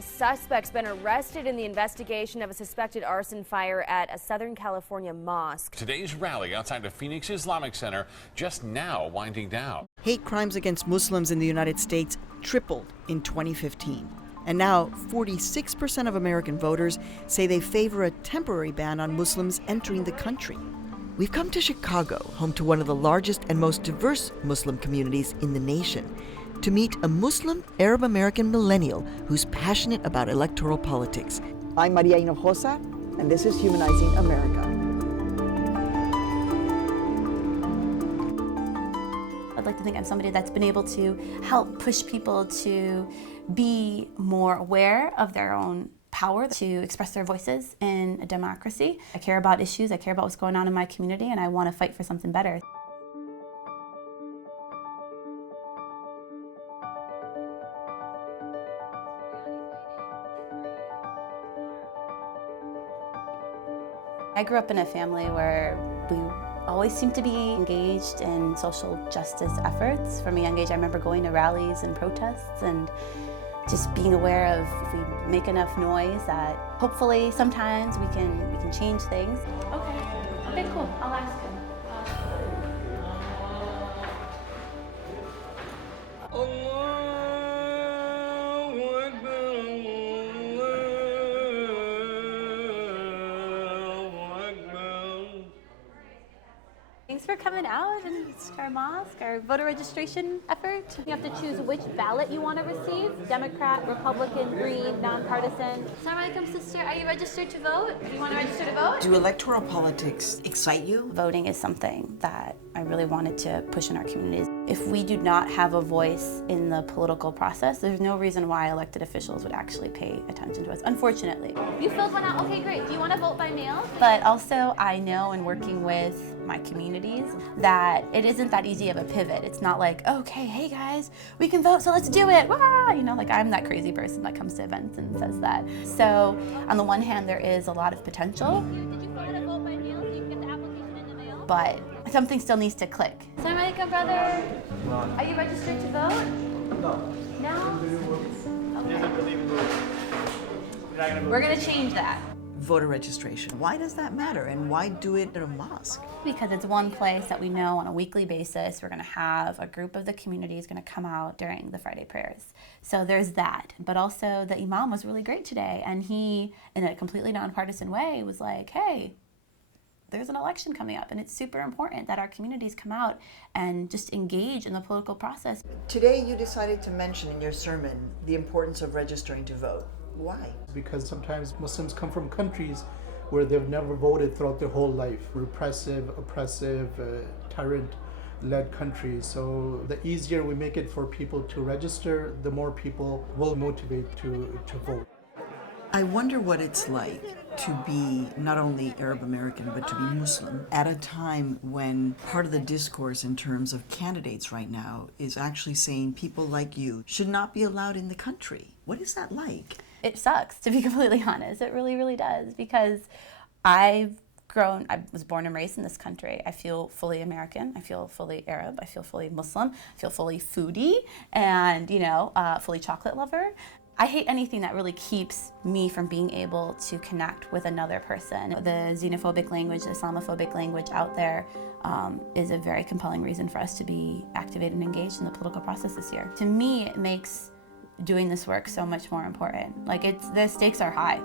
A suspect's been arrested in the investigation of a suspected arson fire at a Southern California mosque. Today's rally outside the Phoenix Islamic Center just now winding down. Hate crimes against Muslims in the United States tripled in 2015. And now 46% of American voters say they favor a temporary ban on Muslims entering the country. We've come to Chicago, home to one of the largest and most diverse Muslim communities in the nation, to meet a Muslim Arab American millennial who's passionate about electoral politics. I'm Hinojosa, and this is Humanizing America. I'd like to think I'm somebody that's been able to help push people to be more aware of their own power, to express their voices in a democracy. I care about issues, I care about what's going on in my community, and I want to fight for something better. I grew up in a family where we always seemed to be engaged in social justice efforts. From a young age, I remember going to rallies and protests and just being aware of if we make enough noise that hopefully sometimes we can change things. Okay, cool, I'll ask him. Thanks for coming out and our mosque, our voter registration effort. You have to choose which ballot you want to receive. Democrat, Republican, Green, nonpartisan. Assalamu alaikum, sister. Are you registered to vote? Do you want to register to vote? Do electoral politics excite you? Voting is something that I really wanted to push in our communities. If we do not have a voice in the political process, there's no reason why elected officials would actually pay attention to us, unfortunately. You filled one out? Okay, great. Do you want to vote by mail? But also, I know in working with my communities that it isn't that easy of a pivot. It's not like, okay, hey guys, we can vote, so let's do it. Wah! You know, like I'm that crazy person that comes to events and says that. So on the one hand, there is a lot of potential. Did you fill out a vote by mail so you can get the application in the mail? But something still needs to click. Assalamu alaikum, brother. Are you registered to vote? No. No? He doesn't believe in voting. We're gonna change that. Voter registration. Why does that matter, and why do it at a mosque? Because it's one place that we know on a weekly basis we're going to have a group of the community is going to come out during the Friday prayers. So there's that. But also the imam was really great today, and he, in a completely nonpartisan way, was like, hey, there's an election coming up, and it's super important that our communities come out and just engage in the political process. Today you decided to mention in your sermon the importance of registering to vote. Why? Because sometimes Muslims come from countries where they've never voted throughout their whole life. Repressive, oppressive, tyrant-led countries. So the easier we make it for people to register, the more people will motivate to vote. I wonder what it's like to be not only Arab American, but to be Muslim at a time when part of the discourse in terms of candidates right now is actually saying people like you should not be allowed in the country. What is that like? It sucks, to be completely honest. It really, really does, because I was born and raised in this country. I feel fully American, I feel fully Arab, I feel fully Muslim, I feel fully foodie, and fully chocolate lover. I hate anything that really keeps me from being able to connect with another person. The xenophobic language, the Islamophobic language out there is a very compelling reason for us to be activated and engaged in the political process this year. To me, it makes doing this work so much more important. Like the stakes are high.